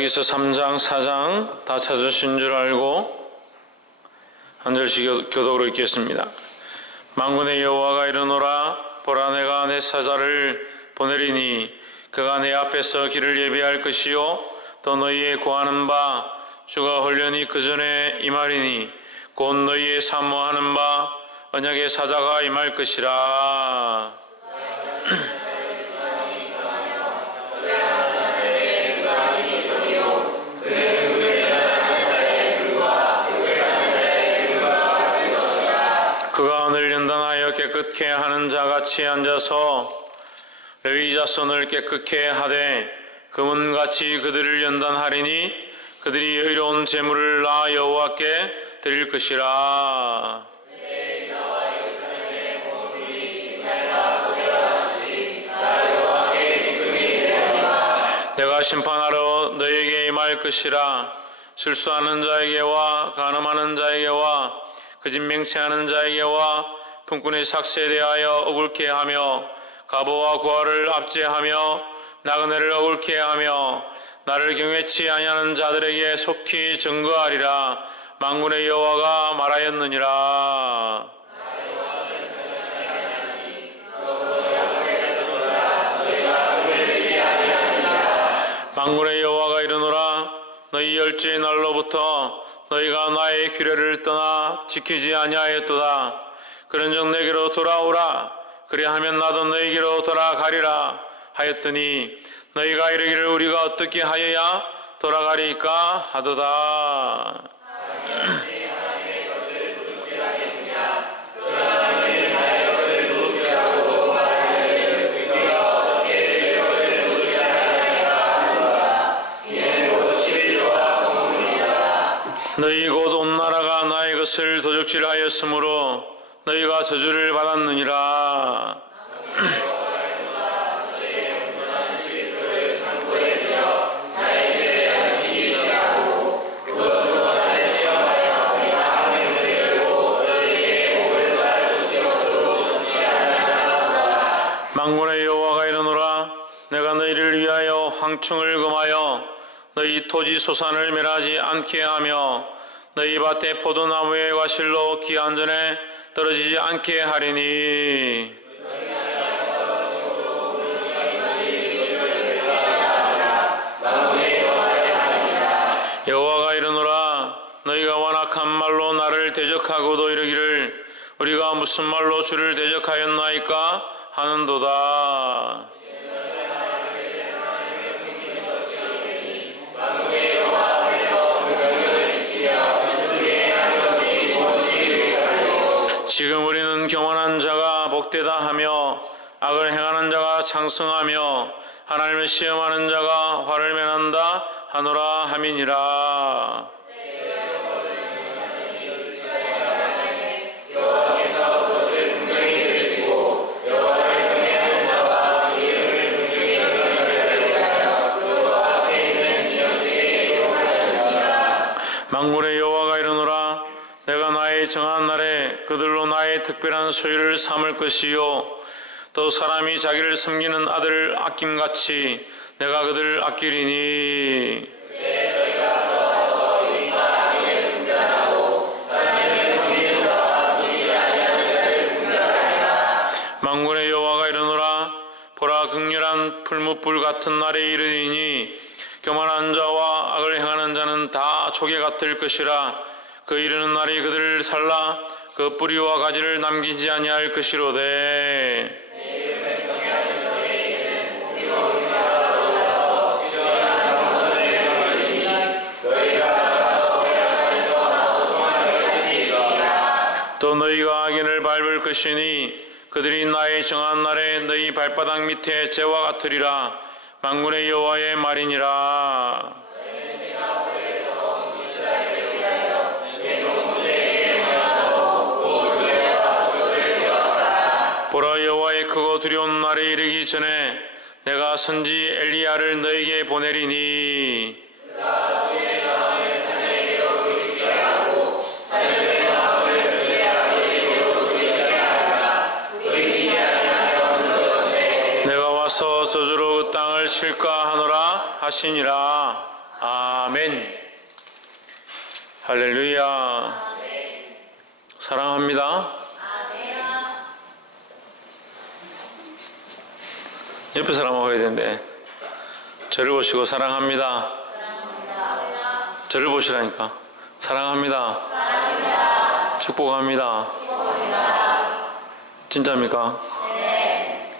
여기서 3장, 4장 다 찾으신 줄 알고 한 절씩 교독으로 읽겠습니다. 만군의 여호와가 이르노라. 보라, 내가 내 사자를 보내리니 그가 내 앞에서 길을 예비할 것이요 또 너희의 구하는 바 주가 홀련히 그 전에 임하리니 곧 너희의 사모하는 바 언약의 사자가 임할 것이라. 그가 오늘 연단하여 깨끗게 하는 자같이 앉아서 레위 자손을 깨끗게 하되 금은같이 그들을 연단하리니 그들이 의로운 제물을 나 여호와께 드릴 것이라. 내가 심판하러 너에게 임할 것이라. 실수하는 자에게와 간음하는 자에게와 거짓 맹세하는 자에게와 품꾼의 삭세에 대하여 억울케 하며 가보와 고아를 압제하며 나그네를 억울케 하며 나를 경외치 아니하는 자들에게 속히 증거하리라. 만군의 여호와가 말하였느니라. 만군의 여호와가 이르노라. 너희 열죄의 날로부터 너희가 나의 규례를 떠나 지키지 아니하였도다. 그런즉 내게로 돌아오라. 그리하면 나도 너희에게로 돌아가리라 하였더니 너희가 이르기를 우리가 어떻게 하여야 돌아가리까 하도다. 너희 곧 온 나라가 나의 것을 도적질하였으므로 너희가 저주를 받았느니라. 만군의 여호와가 이르노라. 내가 너희를 위하여 황충을 금하여 너희 토지 소산을 멸하지 않게 하며 너희 밭에 포도나무의 과실로 기한전에 떨어지지 않게 하리니 여호와가 이르노라. 너희가 완악한 말로 나를 대적하고도 이르기를 우리가 무슨 말로 주를 대적하였나이까 하는도다. 지금 우리는 교만한 자가 복되다 하며 악을 행하는 자가 창성하며 하나님을 시험하는 자가 화를 면한다 하노라 함이니라. 만군의 여호와가 이르노라. 내가 나의 정한 날에 그들로 나의 특별한 소유를 삼을 것이요 또 사람이 자기를 섬기는 아들을 아낌같이 내가 그들을 아끼리니 만군의 여호와가 이르노라. 보라, 극렬한 풀무불 같은 날에 이르리니 교만한 자와 악을 행하는 자는 다 조개 같을 것이라. 그 이르는 날이 그들을 살라 그 뿌리와 가지를 남기지 아니할 것이로되. 또 너희가 악인을 밟을 것이니 그들이 나의 정한 날에 너희 발바닥 밑에 재와 같으리라. 만군의 여호와의 말이니라. 보라, 여호와의 크고 두려운 날에 이르기 전에 내가 선지 엘리야를 너에게 보내리니 내가 와서 저주로 그 땅을 칠까 하노라 하시니라. 아멘. 할렐루야. 사랑합니다. 옆에 사람하고 해야 되는데 저를 보시고 사랑합니다. 저를 보시라니까. 사랑합니다. 축복합니다. 진짜입니까?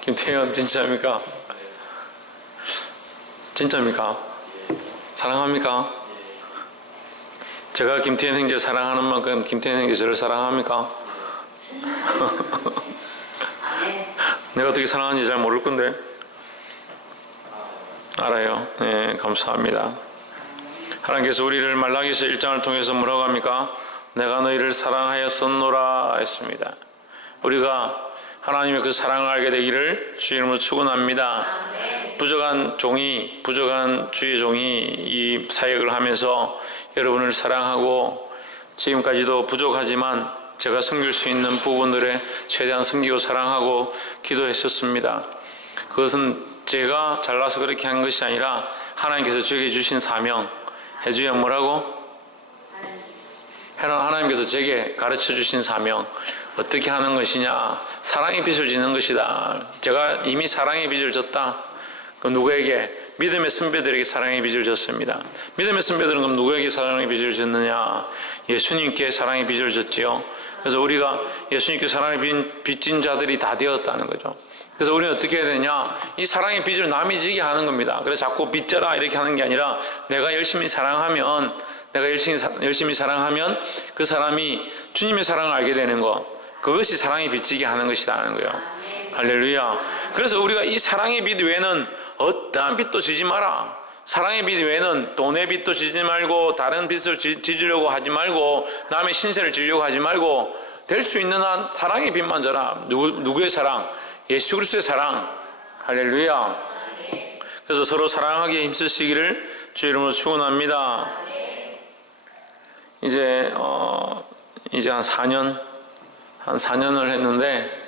김태현 진짜입니까? 진짜입니까? 사랑합니까? 제가 김태현 형제를 사랑하는 만큼 김태현 형제 저를 사랑합니까? 내가 어떻게 사랑하는지 잘 모를 건데. 알아요. 네, 감사합니다. 하나님께서 우리를 말라기서 1장을 통해서 뭐라고 합니까? 내가 너희를 사랑하였었노라 했습니다. 우리가 하나님의 그 사랑을 알게 되기를 주 이름으로 축원합니다. 부족한 종이, 부족한 주의 종이 이 사역을 하면서 여러분을 사랑하고 지금까지도 부족하지만 제가 섬길 수 있는 부분들에 최대한 섬기고 사랑하고 기도했었습니다. 그것은 제가 잘나서 그렇게 한 것이 아니라 하나님께서 저에게 주신 사명, 해주야 뭐라고? 하나님께서 제게 가르쳐 주신 사명, 어떻게 하는 것이냐? 사랑의 빚을 짓는 것이다. 제가 이미 사랑의 빚을 졌다. 그 누구에게? 믿음의 선배들에게 사랑의 빚을 졌습니다. 믿음의 선배들은 그럼 누구에게 사랑의 빚을 졌느냐? 예수님께 사랑의 빚을 졌지요. 그래서 우리가 예수님께 사랑의 빚진 자들이 다 되었다는 거죠. 그래서 우리는 어떻게 해야 되냐? 이 사랑의 빚을 남이 지게 하는 겁니다. 그래서 자꾸 빚져라 이렇게 하는 게 아니라 내가 열심히 사랑하면 그 사람이 주님의 사랑을 알게 되는 것, 그것이 사랑의 빚지게 하는 것이라는 거예요. 할렐루야. 그래서 우리가 이 사랑의 빚 외에는 어떠한 빚도 지지 마라. 사랑의 빚 외에는 돈의 빚도 지지 말고 다른 빚을 지으려고 하지 말고 남의 신세를 지려고 하지 말고 될 수 있는 한 사랑의 빚만 져라. 누구의 사랑? 예수 그리스도의 사랑. 할렐루야. 그래서 서로 사랑하기에 힘쓰시기를 주 이름으로 축원합니다. 이제 한 4년을 했는데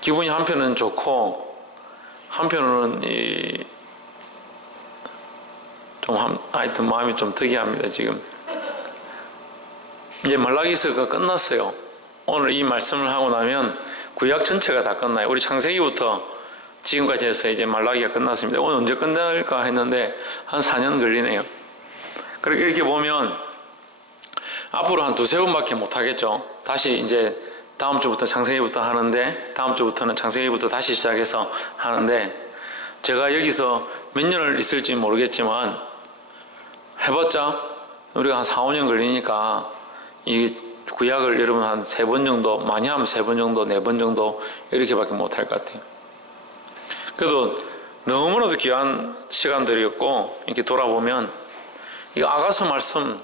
기분이 한편은 좋고 한편으로는 하여튼 마음이 좀 특이합니다. 지금 이제 말라기서가 끝났어요. 오늘 이 말씀을 하고 나면 구약 전체가 다 끝나요. 우리 창세기부터 지금까지 해서 이제 말라기가 끝났습니다. 오늘 언제 끝날까 했는데 한 4년 걸리네요. 그렇게 이렇게 보면 앞으로 한 두세 번밖에 못 하겠죠. 다시 이제 다음 주부터 창세기부터 하는데, 다음 주부터는 창세기부터 다시 시작해서 하는데, 제가 여기서 몇 년을 있을지 모르겠지만 해봤자 우리가 한 4, 5년 걸리니까 이 구약을 여러분 한 3번 정도, 많이 하면 3번 정도, 4번 정도 이렇게밖에 못 할 것 같아요. 그래도 너무나도 귀한 시간들이었고, 이렇게 돌아보면 이 아가서 말씀,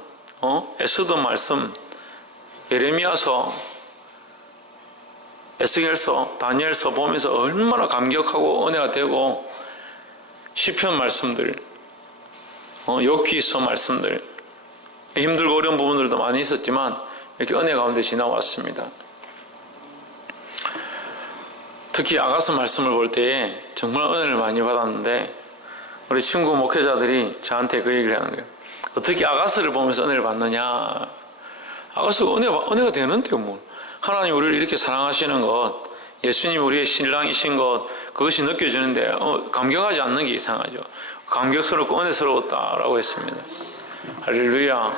에스더 말씀, 예레미야서, 에스겔서, 다니엘서 보면서 얼마나 감격하고 은혜가 되고, 시편 말씀들, 욥기서 말씀들, 힘들고 어려운 부분들도 많이 있었지만 이렇게 은혜 가운데 지나왔습니다. 특히 아가서 말씀을 볼 때에 정말 은혜를 많이 받았는데 우리 친구 목회자들이 저한테 그 얘기를 하는 거예요. 어떻게 아가서를 보면서 은혜를 받느냐? 아가서가 은혜가 되는데요. 뭐. 하나님 우리를 이렇게 사랑하시는 것, 예수님 우리의 신랑이신 것, 그것이 느껴지는데 감격하지 않는 게 이상하죠. 감격스럽고 은혜스러웠다라고 했습니다. 할렐루야.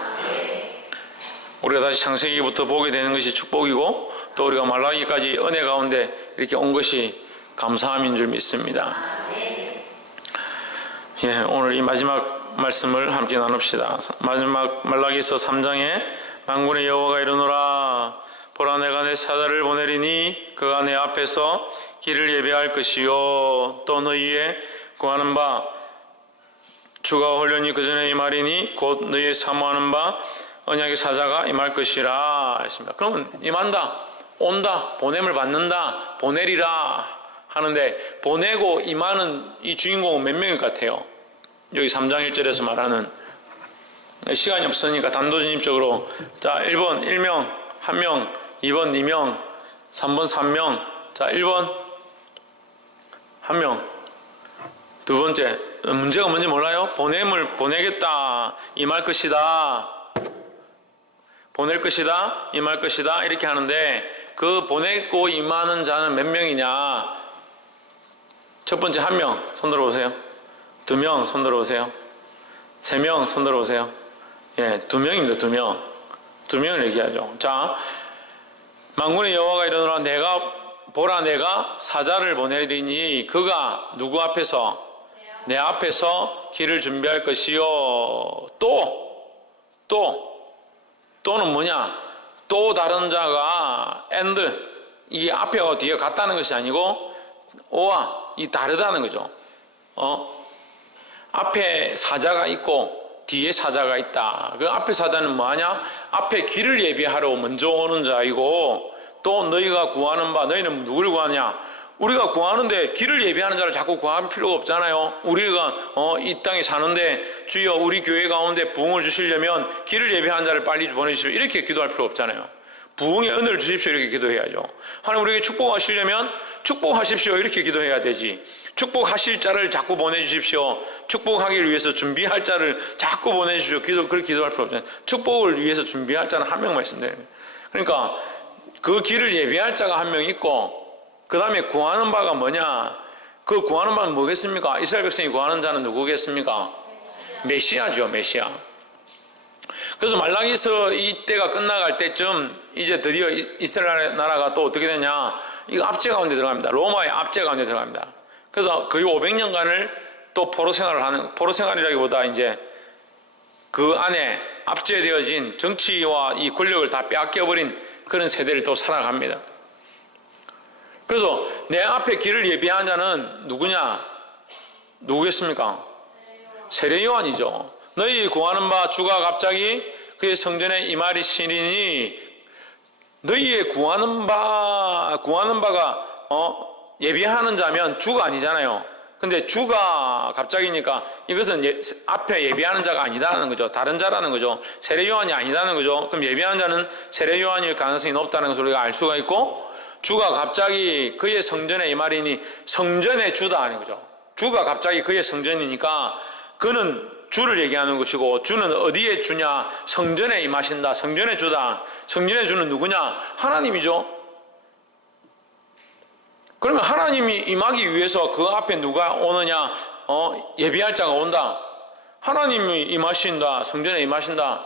우리가 다시 창세기부터 보게 되는 것이 축복이고 또 우리가 말라기까지 은혜 가운데 이렇게 온 것이 감사함인 줄 믿습니다. 예, 오늘 이 마지막 말씀을 함께 나눕시다. 마지막 말라기서 3장에 만군의 여호와가 이르노라 보라 내가 내 사자를 보내리니 그가 내 앞에서 길을 예배할 것이요 또 너희의 구하는 바 주가 홀련히 그 전에 임하리니 곧 너희의 사모하는 바 언약의 사자가 임할 것이라 했습니다. 그러면 임한다, 온다, 보냄을 받는다, 보내리라 하는데 보내고 임하는 이 주인공은 몇 명일 것 같아요? 여기 3장 1절에서 말하는, 시간이 없으니까 단도직입적으로 자 1번 1명 1명, 2번 2명, 3번 3명, 자 1번 1명, 두 번째 문제가 뭔지 몰라요? 보내겠다 임할 것이다, 보낼 것이다 임할 것이다 이렇게 하는데, 그 보내고 임하는 자는 몇 명이냐? 첫 번째 1명 손 들어보세요. 2명 손 들어보세요. 3명 손 들어보세요. 예, 2명입니다. 2명. 2명을 얘기하죠. 자, 만군의 여호와가 이르노라, 내가 사자를 보내리니 그가 누구 앞에서? 내 앞에서 길을 준비할 것이요. 또는 뭐냐? 또 다른 자가 and, 이게 앞에와 뒤에 같다는 것이 아니고 오와 이 다르다는 거죠. 앞에 사자가 있고 뒤에 사자가 있다. 그 앞에 사자는 뭐하냐? 앞에 길을 예비하러 먼저 오는 자이고, 또 너희가 구하는 바, 너희는 누굴 구하냐? 우리가 구하는데 길을 예비하는 자를 자꾸 구할 필요가 없잖아요. 우리가 이 땅에 사는데 주여 우리 교회 가운데 부흥을 주시려면 길을 예비하는 자를 빨리 보내주십시오 이렇게 기도할 필요 없잖아요. 부흥의 은혜를 주십시오 이렇게 기도해야죠. 하나님 우리에게 축복하시려면 축복하십시오 이렇게 기도해야 되지. 축복하실 자를 자꾸 보내주십시오, 축복하기를 위해서 준비할 자를 자꾸 보내주십시오, 그렇게 기도할 필요 없잖아요. 축복을 위해서 준비할 자는 한 명만 있으면 돼요. 그러니까 그 길을 예비할 자가 한 명 있고, 그 다음에 구하는 바가 뭐냐? 그 구하는 바는 뭐겠습니까? 이스라엘 백성이 구하는 자는 누구겠습니까? 메시아죠, 메시아. 그래서 말라기서 이때가 끝나갈 때쯤 이제 드디어 이스라엘 나라가 또 어떻게 되냐? 이거 압제 가운데 들어갑니다. 로마의 압제 가운데 들어갑니다. 그래서 거의 500년간을 또 포로 생활이라기보다 이제 그 안에 압제되어진 정치와 이 권력을 다 빼앗겨버린 그런 세대를 또 살아갑니다. 그래서 내 앞에 길을 예비한 자는 누구냐? 누구겠습니까? 세례 요한이죠. 너희 구하는 바 주가 갑자기 그의 성전에 임하리시리니, 너희의 구하는 바가 예비하는 자면 주가 아니잖아요. 근데 주가 갑자기니까 이것은 앞에 예비하는 자가 아니다라는 거죠. 다른 자라는 거죠. 세례 요한이 아니다는 거죠. 그럼 예비하는 자는 세례 요한일 가능성이 높다는 것을 우리가 알 수가 있고, 주가 갑자기 그의 성전에 임하리니, 성전의 주다 하는 거죠. 주가 갑자기 그의 성전이니까 그는 주를 얘기하는 것이고, 주는 어디에 주냐? 성전에 임하신다. 성전의 주다. 성전의 주는 누구냐? 하나님이죠. 그러면 하나님이 임하기 위해서 그 앞에 누가 오느냐? 예비할 자가 온다. 하나님이 임하신다. 성전에 임하신다.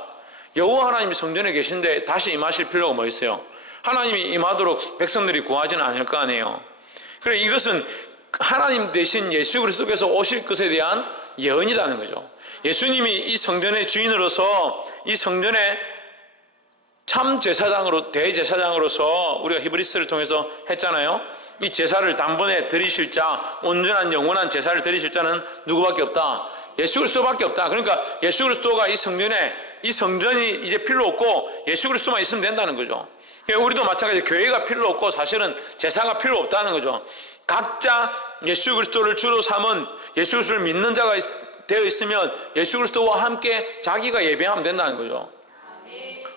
여호와 하나님이 성전에 계신데 다시 임하실 필요가 뭐 있어요? 하나님이 임하도록 백성들이 구하지는 않을 거 아니에요. 그래, 이것은 하나님 대신 예수 그리스도께서 오실 것에 대한 예언이라는 거죠. 예수님이 이 성전의 주인으로서 이 성전의 참 제사장으로, 대제사장으로서 우리가 히브리서를 통해서 했잖아요. 이 제사를 단번에 드리실 자, 온전한 영원한 제사를 드리실 자는 누구밖에 없다? 예수 그리스도밖에 없다. 그러니까 예수 그리스도가 이 성전이 이제 필요 없고 예수 그리스도만 있으면 된다는 거죠. 우리도 마찬가지로 교회가 필요 없고 사실은 제사가 필요 없다는 거죠. 각자 예수 그리스도를 주로 삼은, 예수 그리스도를 믿는 자가 되어 있으면 예수 그리스도와 함께 자기가 예배하면 된다는 거죠.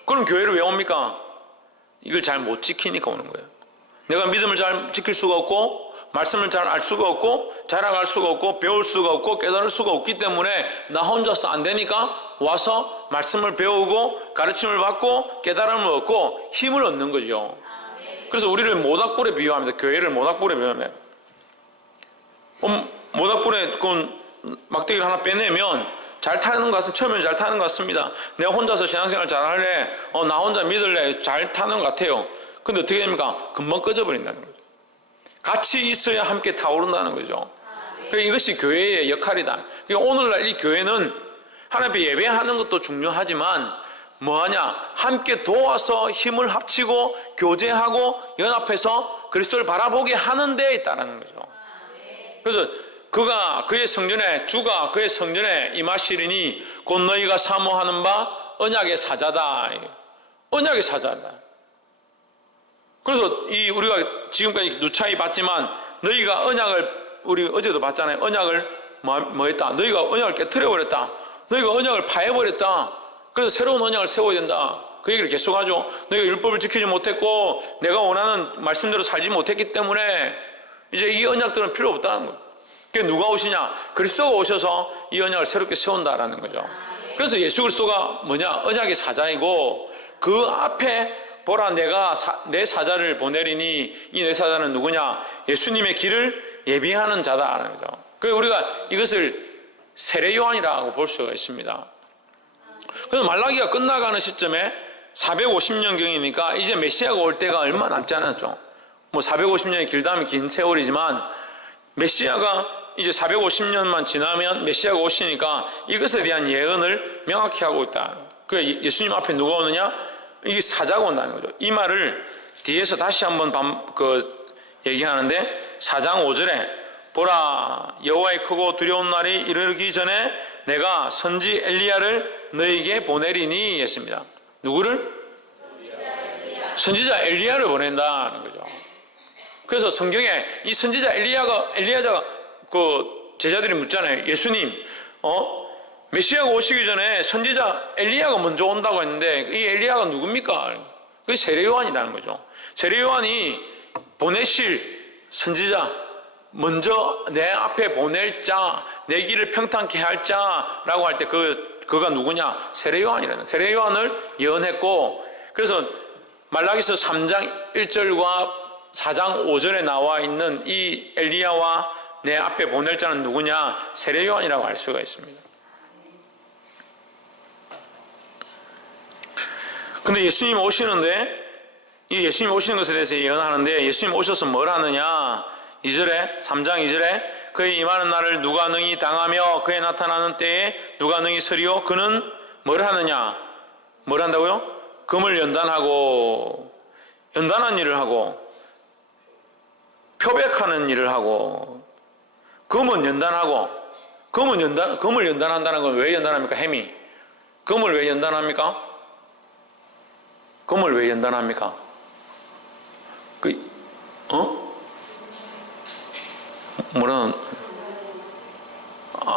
그럼 교회를 왜 옵니까? 이걸 잘 못 지키니까 오는 거예요. 내가 믿음을 잘 지킬 수가 없고, 말씀을 잘 알 수가 없고, 자라갈 수가 없고, 배울 수가 없고, 깨달을 수가 없기 때문에 나 혼자서 안 되니까 와서 말씀을 배우고 가르침을 받고 깨달음을 얻고 힘을 얻는 거죠. 그래서 우리를 모닥불에 비유합니다. 교회를 모닥불에 비유하면, 모닥불에 막대기를 하나 빼내면 잘 타는 것 같습니다. 처음에는 잘 타는 것 같습니다. 내가 혼자서 신앙생활 잘 할래, 나 혼자 믿을래, 잘 타는 것 같아요. 근데 어떻게 됩니까? 금방 꺼져버린다는 거죠. 같이 있어야 함께 타오른다는 거죠. 그러니까 이것이 교회의 역할이다. 그러니까 오늘날 이 교회는 하나님 앞에 예배하는 것도 중요하지만 뭐하냐? 함께 도와서 힘을 합치고 교제하고 연합해서 그리스도를 바라보게 하는 데에 있다는 거죠. 그래서 주가 그의 성전에 임하시리니 곧 너희가 사모하는 바 언약의 사자다. 언약의 사자다. 그래서 우리가 지금까지 누차히 봤지만, 너희가 언약을, 우리 어제도 봤잖아요. 언약을 뭐 했다? 너희가 언약을 깨트려버렸다. 너희가 언약을 파해버렸다. 그래서 새로운 언약을 세워야 된다. 그 얘기를 계속하죠. 너희가 율법을 지키지 못했고 내가 원하는 말씀대로 살지 못했기 때문에 이제 이 언약들은 필요 없다는 거예요. 그게 누가 오시냐? 그리스도가 오셔서 이 언약을 새롭게 세운다라는 거죠. 그래서 예수 그리스도가 뭐냐? 언약의 사자이고 그 앞에 보라 내가 내 사자를 보내리니 이 내 사자는 누구냐? 예수님의 길을 예비하는 자다라는 거죠. 그래서 우리가 이것을 세례 요한이라고 볼 수가 있습니다. 그래서 말라기가 끝나가는 시점에 450년경이니까 이제 메시아가 올 때가 얼마 남지 않았죠. 뭐 450년이 길다면 긴 세월이지만 메시아가 이제 450년만 지나면 메시아가 오시니까 이것에 대한 예언을 명확히 하고 있다. 그 예수님 앞에 누가 오느냐? 이게 사자가 온다는 거죠. 이 말을 뒤에서 다시 한번 얘기하는데 4장 5절에 보라 여호와의 크고 두려운 날이 이르기 전에 내가 선지 엘리야를 너에게 보내리니 했습니다. 누구를? 선지자 엘리야를 보낸다는 거죠. 그래서 성경에 이 선지자 엘리야가 그 제자들이 묻잖아요. 예수님, 메시아가 오시기 전에 선지자 엘리야가 먼저 온다고 했는데 이 엘리야가 누굽니까? 그게 세례 요한이라는 거죠. 세례 요한이 보내실 선지자, 먼저 내 앞에 보낼 자, 내 길을 평탄케 할 자라고 할 때 그가 누구냐? 세례 요한이라는, 세례 요한을 예언했고, 그래서 말라기서 3장 1절과 4장 5절에 나와 있는 이 엘리야와 내 앞에 보낼 자는 누구냐? 세례 요한이라고 알 수가 있습니다. 근데 예수님 오시는데, 이 예수님 오시는 것에 대해서 예언하는데, 예수님 오셔서 뭘 하느냐? 2절에, 3장 2절에, 그의 임하는 날을 누가 능히 당하며 그의 나타나는 때에 누가 능히 서리요? 그는 뭘 하느냐? 뭘 한다고요? 금을 연단하고, 연단한 일을 하고, 표백하는 일을 하고, 금은 연단하고, 금을 연단한다는 건 왜 연단합니까? 햄이. 금을 왜 연단합니까? 금을 왜 연단합니까?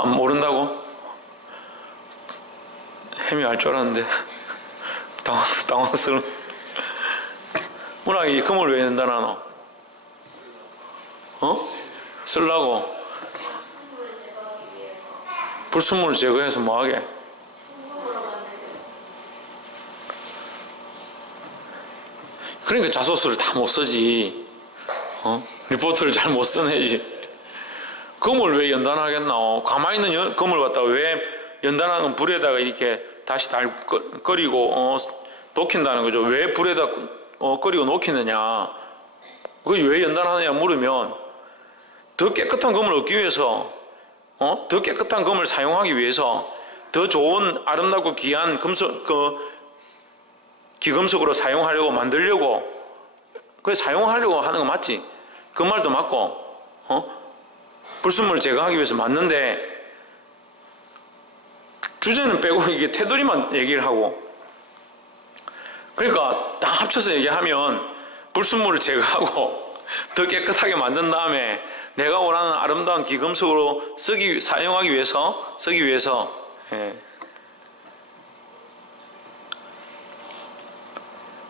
모른다고? 햄이 알 줄 알았는데 당황스러운. 문학이 금을 왜 연단하노? 쓰려고. 불순물을 제거해서 뭐하게? 그러니까 자소서를 다 못 쓰지. 리포트를 잘 못 써내지. 금을 왜 연단하겠나? 가만히 있는 금을 갖다가 왜 연단하는 건 불에다가 이렇게 다시 끓이고 녹힌다는 거죠. 왜 불에다 끓이고 녹히느냐? 그게 왜 연단하느냐 물으면 더 깨끗한 금을 얻기 위해서, 더 깨끗한 금을 사용하기 위해서 더 좋은 아름답고 귀한 기금속으로 사용하려고 만들려고, 그래 사용하려고 하는 거 맞지? 그 말도 맞고, 불순물을 제거하기 위해서 맞는데 주제는 빼고 이게 테두리만 얘기를 하고, 그러니까 다 합쳐서 얘기하면 불순물을 제거하고 더 깨끗하게 만든 다음에 내가 원하는 아름다운 기금속으로 사용하기 위해서 쓰기 위해서.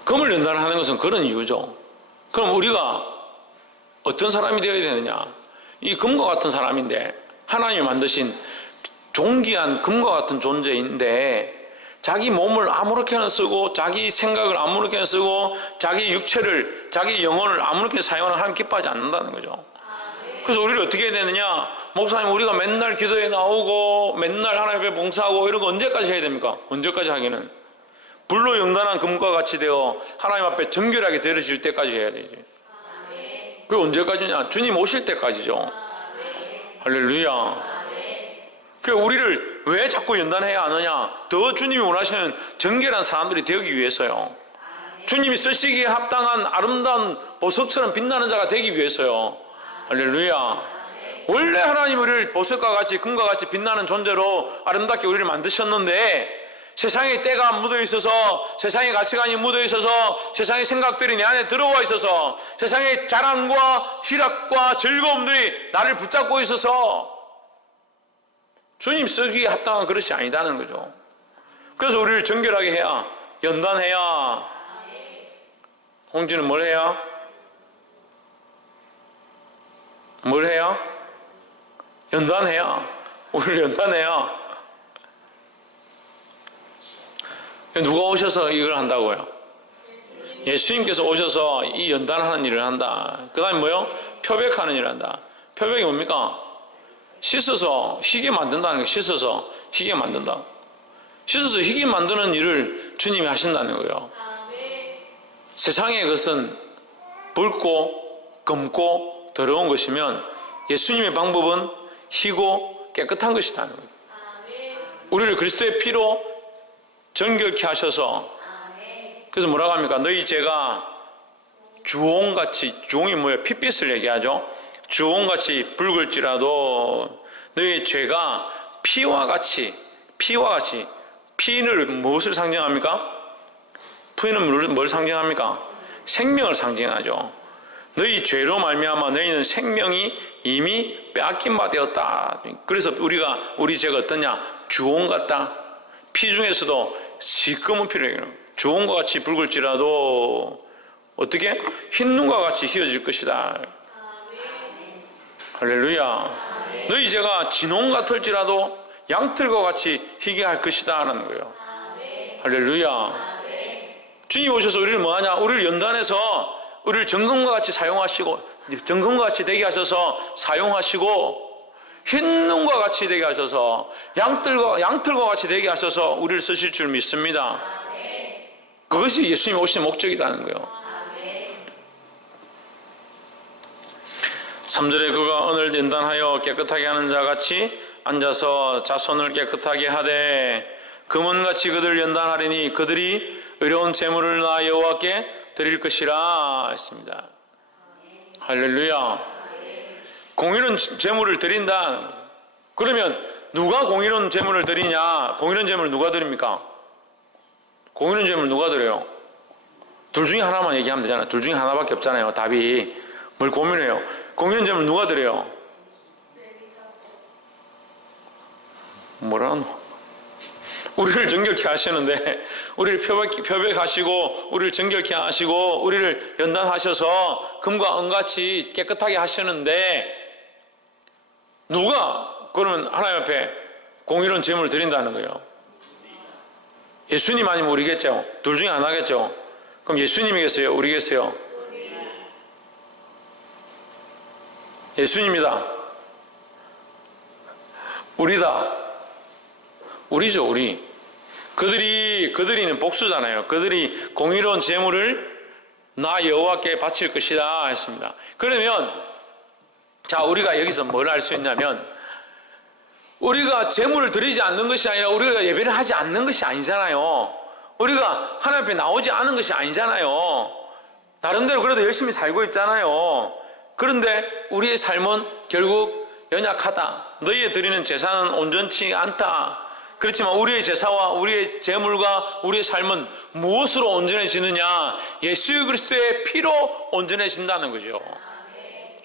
금을 연단하는 것은 그런 이유죠. 그럼 우리가 어떤 사람이 되어야 되느냐? 이 금과 같은 사람인데, 하나님이 만드신 존귀한 금과 같은 존재인데 자기 몸을 아무렇게나 쓰고 자기 생각을 아무렇게나 쓰고 자기 육체를, 자기 영혼을 아무렇게나 사용하는 하나님 기뻐하지 않는다는 거죠. 그래서 우리를 어떻게 해야 되느냐? 목사님, 우리가 맨날 기도에 나오고 맨날 하나님 앞에 봉사하고 이런 거 언제까지 해야 됩니까? 언제까지 하기는? 불로 연단한 금과 같이 되어 하나님 앞에 정결하게 드려질 때까지 해야 되지. 그게 언제까지냐? 주님 오실 때까지죠. 할렐루야. 그 우리를 왜 자꾸 연단해야 하느냐? 더 주님이 원하시는 정결한 사람들이 되기 위해서요. 주님이 쓰시기에 합당한 아름다운 보석처럼 빛나는 자가 되기 위해서요. 할렐루야. 원래 하나님 우리를 보석과 같이 금과 같이 빛나는 존재로 아름답게 우리를 만드셨는데, 세상의 때가 묻어 있어서, 세상의 가치관이 묻어 있어서, 세상의 생각들이 내 안에 들어와 있어서, 세상의 자랑과 희락과 즐거움들이 나를 붙잡고 있어서 주님 쓰기에 합당한 그릇이 아니다는 거죠. 그래서 우리를 정결하게 해야, 연단해야. 홍지는 뭘 해야? 뭘 해야? 연단해야. 우리를 연단해야. 누가 오셔서 이걸 한다고요? 예수님께서 오셔서 이 연단하는 일을 한다. 그 다음에 뭐요? 표백하는 일을 한다. 표백이 뭡니까? 씻어서 희게 만든다는 거예요. 씻어서 희게 만든다. 씻어서 희게 만드는 일을 주님이 하신다는 거예요. 세상의 것은 붉고 검고 더러운 것이면 예수님의 방법은 희고 깨끗한 것이라는 거예요. 우리를 그리스도의 피로 정결케 하셔서, 그래서 뭐라고 합니까? 너희 죄가 주홍같이, 주홍이 뭐예요? 핏빛을 얘기하죠. 주홍같이 붉을지라도 너희 죄가 피와 같이, 피는 무엇을 상징합니까? 피는 뭘 상징합니까? 생명을 상징하죠. 너희 죄로 말미암아 너희는 생명이 이미 빼앗긴 바 되었다. 그래서 우리 죄가 어떠냐? 주홍 같다. 피 중에서도 시꺼먼 피를 얘기해요. 주홍과 같이 붉을지라도 어떻게? 흰 눈과 같이 휘어질 것이다. 할렐루야. 너희 죄가 진홍 같을지라도 양털과 같이 희게 할 것이다 라는 거예요. 할렐루야. 주님 오셔서 우리를 뭐하냐? 우리를 연단해서 우리를 정금과 같이 사용하시고, 정금과 같이 되게 하셔서 사용하시고, 흰 눈과 같이 되게 하셔서 양털과 같이 되게 하셔서 우리를 쓰실 줄 믿습니다. 그것이 예수님 오신 목적이라는 거예요. 3절에 그가 오늘 연단하여 깨끗하게 하는 자 같이 앉아서 자손을 깨끗하게 하되 금은같이 그들 연단하리니 그들이 의로운 제물을 나 여호와께 드릴 것이라 했습니다. 할렐루야. 공의로운 제물을 드린다. 그러면 누가 공의로운 제물을 드리냐? 공의로운 제물을 누가 드립니까? 공의로운 제물을 누가 드려요? 둘 중에 하나만 얘기하면 되잖아요. 둘 중에 하나밖에 없잖아요. 답이. 뭘 고민해요? 공의로운 제물을 누가 드려요? 뭐라노? 우리를 정결케 하시는데, 우리를 표백하시고 우리를 정결케 하시고 우리를 연단하셔서 금과 은같이 깨끗하게 하시는데, 누가 그러면 하나님 앞에 공의로운 제물을 드린다는 거예요? 예수님 아니면 우리겠죠? 둘 중에 하나겠죠? 그럼 예수님이겠어요? 우리겠어요? 예수님이다. 우리다. 우리죠, 우리. 그들이는 복수잖아요. 그들이 공의로운 제물을 나 여호와께 바칠 것이다 했습니다. 그러면 자, 우리가 여기서 뭘 알 수 있냐면, 우리가 제물을 드리지 않는 것이 아니라 우리가 예배를 하지 않는 것이 아니잖아요. 우리가 하나님 앞에 나오지 않은 것이 아니잖아요. 나름대로 그래도 열심히 살고 있잖아요. 그런데 우리의 삶은 결국 연약하다. 너희에 드리는 제사는 온전치 않다. 그렇지만 우리의 제사와 우리의 제물과 우리의 삶은 무엇으로 온전해지느냐? 예수 그리스도의 피로 온전해진다는 거죠.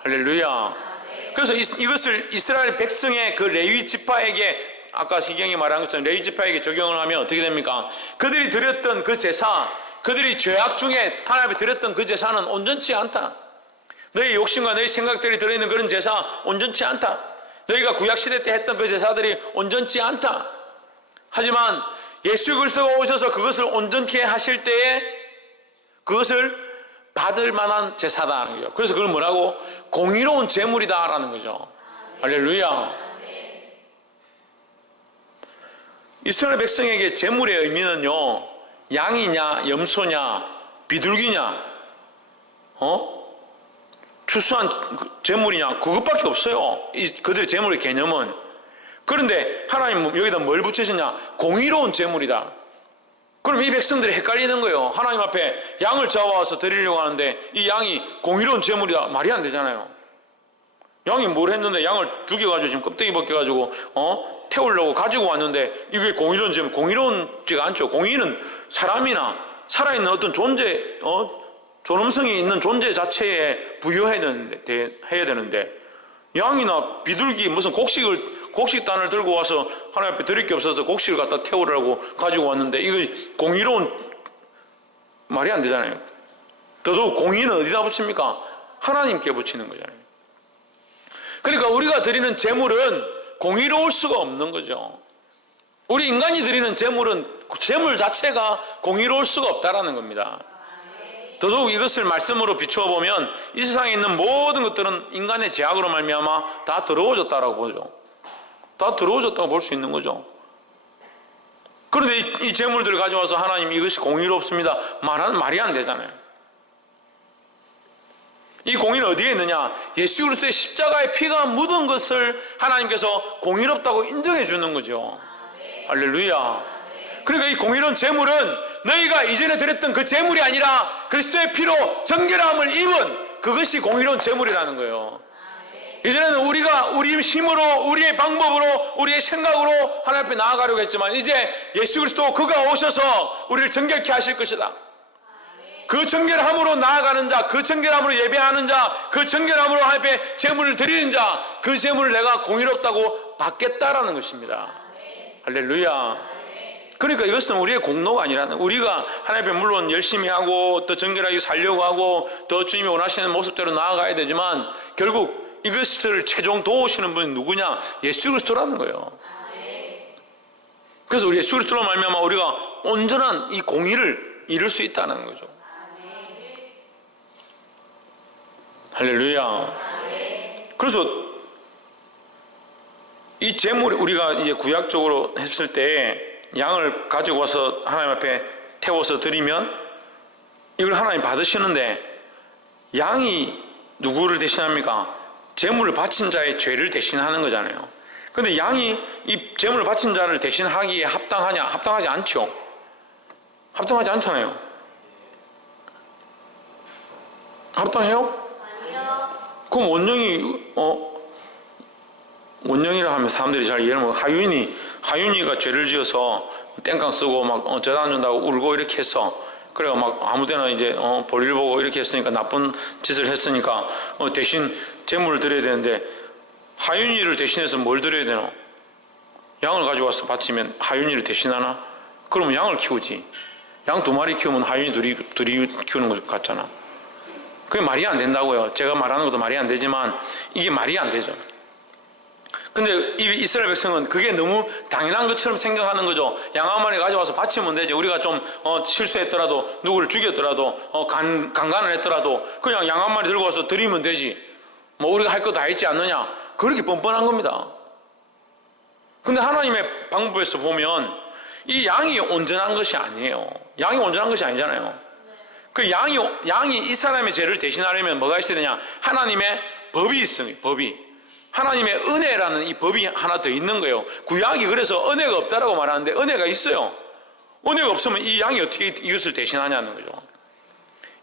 할렐루야. 그래서 이것을 이스라엘 백성의 그 레위 지파에게, 아까 시경이 말한 것처럼 레위 지파에게 적용을 하면 어떻게 됩니까? 그들이 드렸던 그 제사, 그들이 죄악 중에 하나님 앞에 드렸던 그 제사는 온전치 않다. 너희 욕심과 너희 생각들이 들어있는 그런 제사 온전치 않다. 너희가 구약시대 때 했던 그 제사들이 온전치 않다. 하지만 예수 그리스도가 오셔서 그것을 온전케 하실 때에 그것을 받을 만한 제사다라는 거죠. 그래서 그걸 뭐라고? 공의로운 제물이다라는 거죠. 할렐루야. 이스라엘 백성에게 제물의 의미는요, 양이냐, 염소냐, 비둘기냐, 추수한 제물이냐, 그것밖에 없어요. 그들의 제물의 개념은. 그런데 하나님 여기다 뭘 붙이셨냐? 공의로운 제물이다. 그럼 이 백성들이 헷갈리는 거예요. 하나님 앞에 양을 잡아와서 드리려고 하는데 이 양이 공의로운 제물이다. 말이 안 되잖아요. 양이 뭘 했는데 양을 죽여가지고 지금 껍데기 벗겨가지고 태우려고 가지고 왔는데 이게 공의로운 제물, 공의로운지가 않죠. 공의는 사람이나 살아있는 어떤 존재, 존엄성이 있는 존재 자체에 부여해야 되는데 양이나 비둘기 무슨 곡식단을 들고 와서 하나님 앞에 드릴 게 없어서 곡식을 갖다 태우라고 가지고 왔는데 이거 공의로운 말이 안 되잖아요. 더더욱 공의는 어디다 붙입니까? 하나님께 붙이는 거잖아요. 그러니까 우리가 드리는 제물은 공의로울 수가 없는 거죠. 우리 인간이 드리는 제물은 제물 자체가 공의로울 수가 없다라는 겁니다. 더더욱 이것을 말씀으로 비추어 보면 이 세상에 있는 모든 것들은 인간의 죄악으로 말미암아 다 더러워졌다라고 보죠. 다 더러워졌다고 볼 수 있는 거죠. 그런데 이 제물들을 가져와서 하나님 이것이 공의롭습니다 말하는 말이 안 되잖아요. 이 공의는 어디에 있느냐? 예수 그리스도의 십자가의 피가 묻은 것을 하나님께서 공의롭다고 인정해 주는 거죠. 할렐루야. 그러니까 이 공의로운 제물은 너희가 이전에 드렸던 그 제물이 아니라 그리스도의 피로 정결함을 입은 그것이 공의로운 제물이라는 거예요. 이전에는 우리가 우리 힘으로, 우리의 방법으로, 우리의 생각으로 하나님 앞에 나아가려고 했지만 이제 예수 그리스도 그가 오셔서 우리를 정결케 하실 것이다. 그 정결함으로 나아가는 자, 그 정결함으로 예배하는 자, 그 정결함으로 하나님 앞에 제물을 드리는 자, 그 제물을 내가 공의롭다고 받겠다라는 것입니다. 할렐루야. 그러니까 이것은 우리의 공로가 아니라는, 우리가 하나님 앞에 물론 열심히 하고 더 정결하게 살려고 하고 더 주님이 원하시는 모습대로 나아가야 되지만 결국 이것을 최종 도우시는 분이 누구냐? 예수 그리스도라는 거예요. 그래서 우리 예수 그리스도로 말미암아 우리가 온전한 이 공의를 이룰 수 있다는 거죠. 할렐루야. 그래서 이 제물, 우리가 이제 구약적으로 했을 때 양을 가지고 와서 하나님 앞에 태워서 드리면 이걸 하나님 받으시는데 양이 누구를 대신합니까? 제물을 바친 자의 죄를 대신하는 거잖아요. 그런데 양이 이 제물을 바친 자를 대신하기에 합당하냐? 합당하지 않죠. 합당하지 않잖아요. 합당해요? 아니요. 그럼 원령이라 하면 사람들이 잘 이해를 못하고 하윤이가 죄를 지어서 땡깡 쓰고 막 젖 안 준다고 울고 이렇게 했어. 그래가 막 아무데나 이제 볼일 보고 이렇게 했으니까 나쁜 짓을 했으니까 대신 제물을 드려야 되는데 하윤이를 대신해서 뭘 드려야 되나? 양을 가지고 와서 바치면 하윤이를 대신하나? 그러면 양을 키우지. 양 2마리 키우면 하윤이 둘이 키우는 것 같잖아. 그게 말이 안 된다고요. 제가 말하는 것도 말이 안 되지만 이게 말이 안 되죠. 근데 이 이스라엘 백성은 그게 너무 당연한 것처럼 생각하는 거죠. 양 한 마리 가져와서 바치면 되지. 우리가 좀 실수했더라도 누구를 죽였더라도 강간을 했더라도 그냥 양 한 마리 들고 와서 드리면 되지. 뭐 우리가 할 거 다 했지 않느냐. 그렇게 뻔뻔한 겁니다. 근데 하나님의 방법에서 보면 이 양이 온전한 것이 아니에요. 양이 온전한 것이 아니잖아요. 그 양이 이 사람의 죄를 대신하려면 뭐가 있어야 되냐? 하나님의 법이 있어요. 법이. 하나님의 은혜라는 이 법이 하나 더 있는 거예요. 구약이 그래서 은혜가 없다라고 말하는데 은혜가 있어요. 은혜가 없으면 이 양이 어떻게 이것을 대신하냐는 거죠.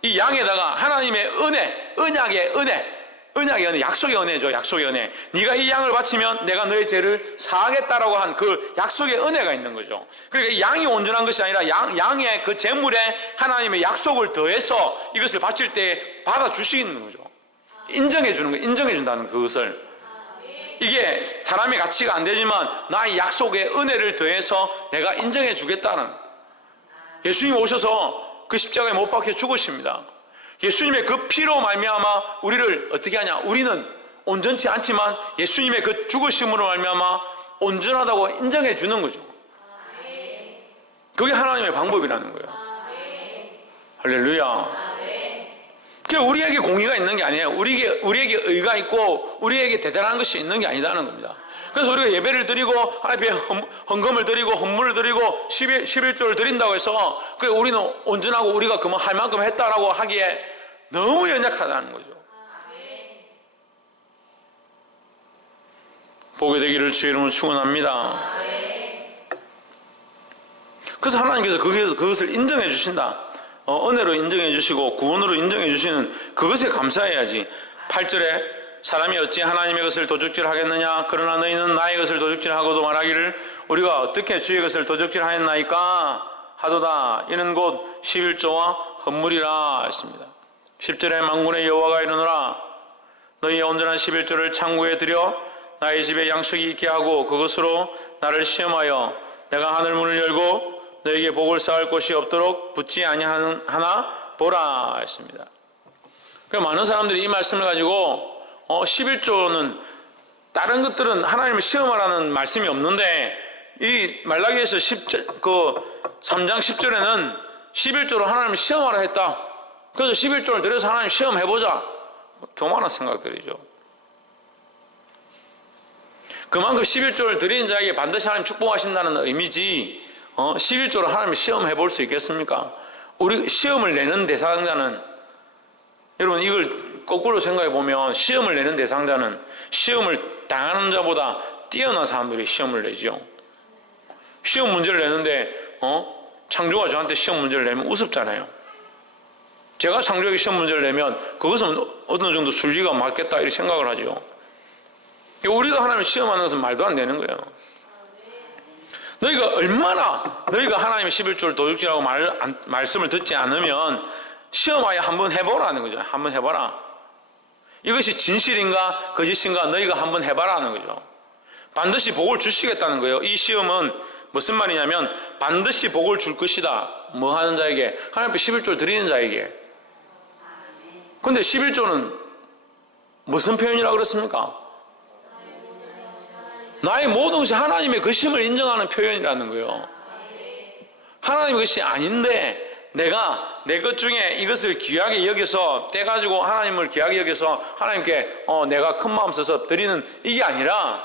이 양에다가 하나님의 은혜, 언약의 은혜, 약속의 은혜죠. 약속의 은혜. 네가 이 양을 바치면 내가 너의 죄를 사하겠다라고 한 그 약속의 은혜가 있는 거죠. 그러니까 이 양이 온전한 것이 아니라 양의 그 제물에 하나님의 약속을 더해서 이것을 바칠 때 받아주시는 거죠. 인정해 주는 거예요. 인정해 준다는 그것을. 이게 사람의 가치가 안 되지만 나의 약속의 은혜를 더해서 내가 인정해 주겠다는, 예수님 오셔서 그 십자가에 못 박혀 죽으십니다. 예수님의 그 피로 말미암아 우리를 어떻게 하냐? 우리는 온전치 않지만 예수님의 그 죽으심으로 말미암아 온전하다고 인정해 주는 거죠. 그게 하나님의 방법이라는 거예요. 할렐루야. 우리에게 공의가 있는 게 아니에요. 우리에게 의가 있고 우리에게 대단한 것이 있는 게 아니다는 겁니다. 그래서 우리가 예배를 드리고 하나님께 헌금을 드리고 헌물을 드리고 11조를 드린다고 해서 그래 우리는 온전하고 우리가 그만 할 만큼 했다라고 하기에 너무 연약하다는 거죠. 보게 되기를 주의 이름으로 축원합니다. 그래서 하나님께서 그것을 인정해 주신다. 은혜로 인정해 주시고 구원으로 인정해 주시는 그것에 감사해야지. 8절에 사람이 어찌 하나님의 것을 도적질하겠느냐? 그러나 너희는 나의 것을 도적질하고도 말하기를 우리가 어떻게 주의 것을 도적질하였나이까 하도다. 이는 곧 11조와 헌물이라 했습니다. 10절에 만군의 여호와가 이르노라 너희의 온전한 11조를 창고에 들여 나의 집에 양식이 있게 하고 그것으로 나를 시험하여 내가 하늘 문을 열고 너에게 복을 쌓을 곳이 없도록 붙지 아니하나 보라 했습니다. 많은 사람들이 이 말씀을 가지고 11조는 다른 것들은 하나님을 시험하라는 말씀이 없는데 이 말라기에서 3장 10절에는 11조로 하나님을 시험하라 했다. 그래서 11조를 들여서 하나님 시험해보자. 교만한 생각들이죠. 그만큼 11조를 드리는 자에게 반드시 하나님 축복하신다는 의미지 11조로 하나님을 시험해볼 수 있겠습니까? 우리 시험을 내는 대상자는, 여러분 이걸 거꾸로 생각해보면 시험을 내는 대상자는 시험을 당하는 자보다 뛰어난 사람들이 시험을 내죠. 시험 문제를 내는데 창조가 저한테 시험 문제를 내면 우습잖아요. 제가 창조에게 시험 문제를 내면 그것은 어느 정도 순리가 맞겠다 이렇게 생각을 하죠. 우리가 하나님을 시험하는 것은 말도 안 되는 거예요. 너희가 하나님의 11조를 도둑질하고 말씀을 듣지 않으면 시험하여 한번 해보라는 거죠. 한번 해봐라. 이것이 진실인가 거짓인가 너희가 한번 해봐라는 거죠. 반드시 복을 주시겠다는 거예요. 이 시험은 무슨 말이냐면 반드시 복을 줄 것이다. 뭐 하는 자에게? 하나님 앞에 11조를 드리는 자에게. 근데 11조는 무슨 표현이라고 그랬습니까? 나의 모든 것이 하나님의 것임을 인정하는 표현이라는 거예요. 하나님의 것이 아닌데 내가 내 것 중에 이것을 귀하게 여겨서 떼가지고 하나님을 귀하게 여겨서 하나님께 내가 큰 마음 써서 드리는 이게 아니라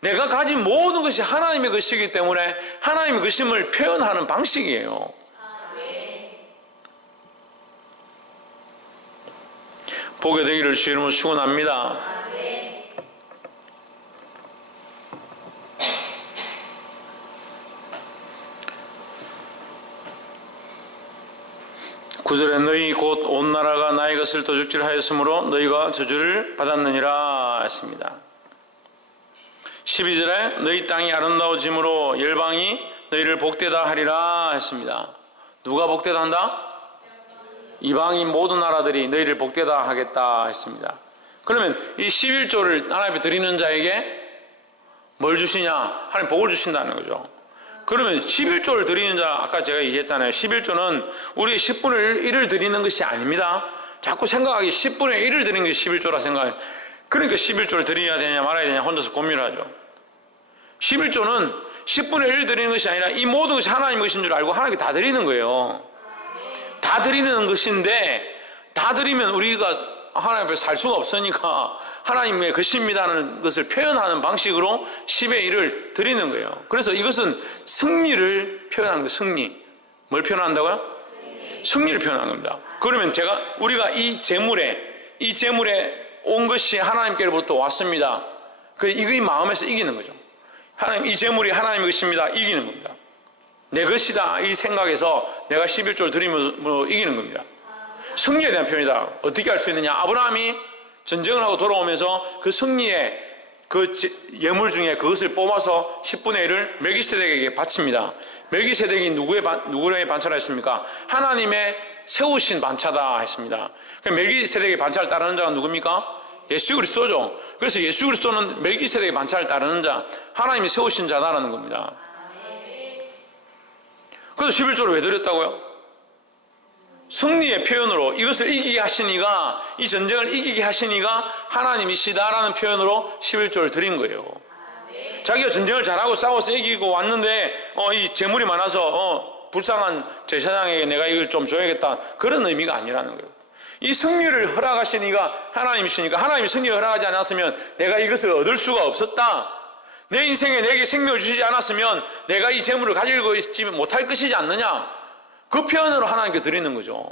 내가 가진 모든 것이 하나님의 것이기 때문에 하나님의 것임을 표현하는 방식이에요. 보게 되기를 주 이름으로 축원합니다. 9절에 너희 곧 온 나라가 나의 것을 도둑질하였으므로 너희가 저주를 받았느니라 했습니다. 12절에 너희 땅이 아름다워짐으로 열방이 너희를 복되다 하리라 했습니다. 누가 복되다 한다? 이방인 모든 나라들이 너희를 복되다 하겠다 했습니다. 그러면 이 11조를 하나님 앞에 드리는 자에게 뭘 주시냐? 하나님 복을 주신다는 거죠. 그러면 11조를 드리는 자, 아까 제가 얘기했잖아요. 11조는 우리 10분의 1을 드리는 것이 아닙니다. 자꾸 생각하기 10분의 1을 드리는 게 11조라 생각해요. 그러니까 11조를 드려야 되냐 말아야 되냐 혼자서 고민을 하죠. 11조는 10분의 1을 드리는 것이 아니라 이 모든 것이 하나님 것인 줄 알고 하나님께 다 드리는 거예요. 다 드리는 것인데 다 드리면 우리가 하나님 앞에 살 수가 없으니까 하나님의 것입니다는 것을 표현하는 방식으로 10의 1을 드리는 거예요. 그래서 이것은 승리를 표현하는 거예요. 승리. 뭘 표현한다고요? 승리를 표현하는 겁니다. 그러면 우리가 이 재물에 온 것이 하나님께로부터 왔습니다. 이 마음에서 이기는 거죠. 하나님, 이 재물이 하나님의 것입니다. 이기는 겁니다. 내 것이다. 이 생각에서 내가 11조를 드리면서 이기는 겁니다. 승리에 대한 표현이다. 어떻게 할 수 있느냐? 아브라함이 전쟁을 하고 돌아오면서 그 승리의 그 예물 중에 그것을 뽑아서 10분의 1을 멜기세덱에게 바칩니다. 멜기세덱이 누구의 반차라 했습니까? 하나님의 세우신 반차다 했습니다. 멜기세덱의 반차를 따르는 자가 누굽니까? 예수 그리스도죠. 그래서 예수 그리스도는 멜기세덱의 반차를 따르는 자, 하나님이 세우신 자다라는 겁니다. 그래서 11조를 왜 드렸다고요? 승리의 표현으로 이것을 이기게 하시니가, 이 전쟁을 이기게 하시니가 하나님이시다라는 표현으로 11조를 드린 거예요. 자기가 전쟁을 잘하고 싸워서 이기고 왔는데 이 재물이 많아서 불쌍한 제사장에게 내가 이걸 좀 줘야겠다, 그런 의미가 아니라는 거예요. 이 승리를 허락하시니가 하나님이시니까, 하나님이 승리를 허락하지 않았으면 내가 이것을 얻을 수가 없었다. 내 인생에 내게 생명을 주시지 않았으면 내가 이 재물을 가지고 있지 못할 것이지 않느냐, 그 표현으로 하나님께 드리는 거죠.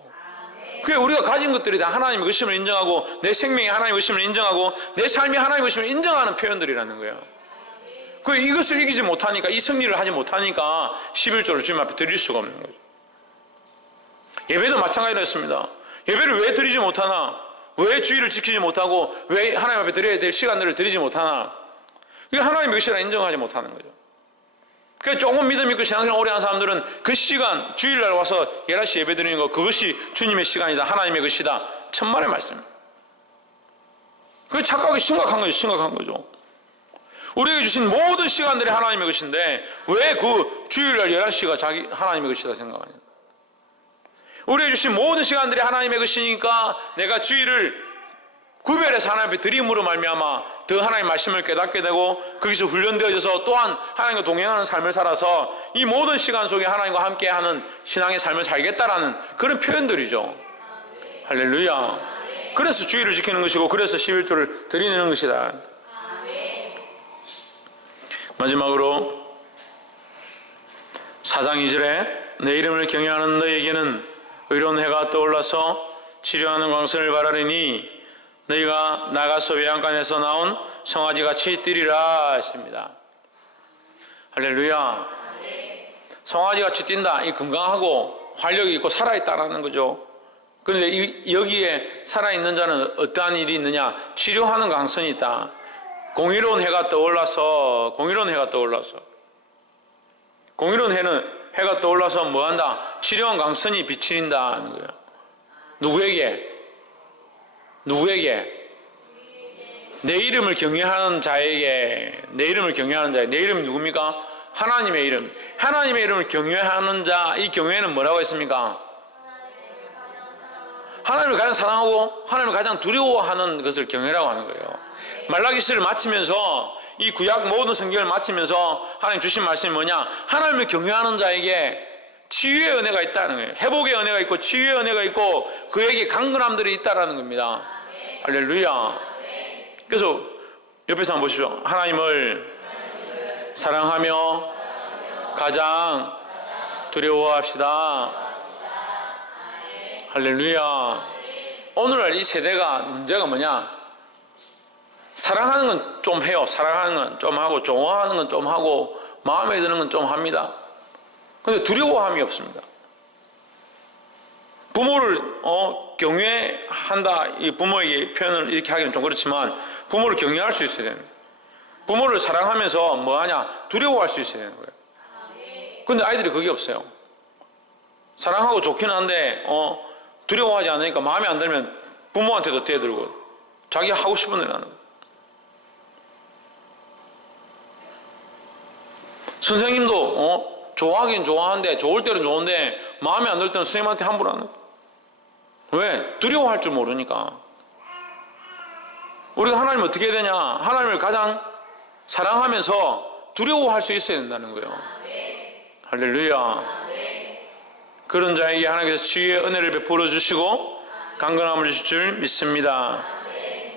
그게 우리가 가진 것들이 다 하나님의 것임을 인정하고 내 생명이 하나님의 것임을 인정하고 내 삶이 하나님의 것임을 인정하는 표현들이라는 거예요. 이것을 이기지 못하니까, 이 승리를 하지 못하니까 11조를 주님 앞에 드릴 수가 없는 거죠. 예배도 마찬가지였습니다. 예배를 왜 드리지 못하나? 왜 주의를 지키지 못하고 왜 하나님 앞에 드려야 될 시간들을 드리지 못하나? 이게 하나님의 것이라 인정하지 못하는 거죠. 그러니까 조금 믿음 있고 신앙생활 오래 한 사람들은 그 시간, 주일날 와서 11시 예배 드리는 거, 그것이 주님의 시간이다, 하나님의 것이다, 천만의 말씀입니다. 그게 착각이 심각한 거죠. 우리에게 주신 모든 시간들이 하나님의 것인데 왜 그 주일날 11시가 하나님의 것이다 생각하냐? 우리에게 주신 모든 시간들이 하나님의 것이니까 내가 주일을 구별해서 하나님 앞에 드림으로 말미암아 더 하나님의 말씀을 깨닫게 되고 거기서 훈련되어져서 또한 하나님과 동행하는 삶을 살아서 이 모든 시간 속에 하나님과 함께하는 신앙의 삶을 살겠다라는 그런 표현들이죠. 할렐루야. 그래서 주의를 지키는 것이고 그래서 11조를 드리는 것이다. 마지막으로 4장 2절에 내 이름을 경외하는 너에게는 의로운 해가 떠올라서 치료하는 광선을 바라리니 너희가 나가서 외양간에서 나온 송아지같이 뛰리라 했습니다. 할렐루야. 송아지같이 뛴다. 이 건강하고 활력이 있고 살아있다는 거죠. 그런데 여기에 살아있는 자는 어떠한 일이 있느냐? 치료하는 강선이 있다. 공의로운 해가 떠올라서 공의로운 해가 떠올라서 뭐한다? 치료한 강선이 비친다는 거예요. 누구에게? 내 이름을 경외하는 자에게. 내 이름이 누굽니까? 하나님의 이름. 하나님의 이름을 경외하는 자. 이 경외는 뭐라고 했습니까? 하나님을 가장 사랑하고 하나님을 가장 두려워하는 것을 경외라고 하는 거예요. 말라기시를 마치면서 이 구약 모든 성경을 마치면서 하나님 주신 말씀이 뭐냐? 하나님을 경외하는 자에게 치유의 은혜가 있다는 거예요. 회복의 은혜가 있고 치유의 은혜가 있고 그에게 강건함들이 있다라는 겁니다. 할렐루야. 그래서 옆에서 한번 보십시오. 하나님을 사랑하며 가장 두려워합시다. 할렐루야. 오늘날 이 세대가 문제가 뭐냐? 사랑하는 건 좀 해요. 사랑하는 건 좀 하고 좋아하는 건 좀 하고 마음에 드는 건 좀 합니다. 그런데 두려워함이 없습니다. 부모를 경외한다. 이 부모에게 표현을 이렇게 하기는 좀 그렇지만 부모를 경외할 수 있어야 됩니다. 부모를 사랑하면서 뭐하냐? 두려워할 수 있어야 되는 거예요. 그런데 아이들이 그게 없어요. 사랑하고 좋긴 한데 두려워하지 않으니까 마음에 안 들면 부모한테도 대들고 자기 하고 싶은 대로 하는 거예요. 선생님도 좋아하긴 좋아하는데 좋을 때는 좋은데 마음에 안 들 때는 선생님한테 함부로 하는 거예요. 왜? 두려워할 줄 모르니까. 우리가 하나님을 어떻게 해야 되냐? 하나님을 가장 사랑하면서 두려워할 수 있어야 된다는 거예요. 할렐루야. 그런 자에게 하나님께서 치유의 은혜를 베풀어 주시고 강건함을 주실 줄 믿습니다.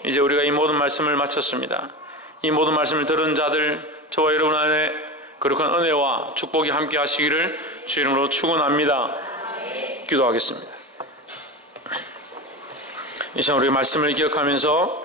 이제 우리가 이 모든 말씀을 마쳤습니다. 이 모든 말씀을 들은 자들, 저와 여러분 안에 거룩한 은혜와 축복이 함께 하시기를 주 이름으로 축원합니다. 기도하겠습니다. 이 시간 우리 말씀을 기억하면서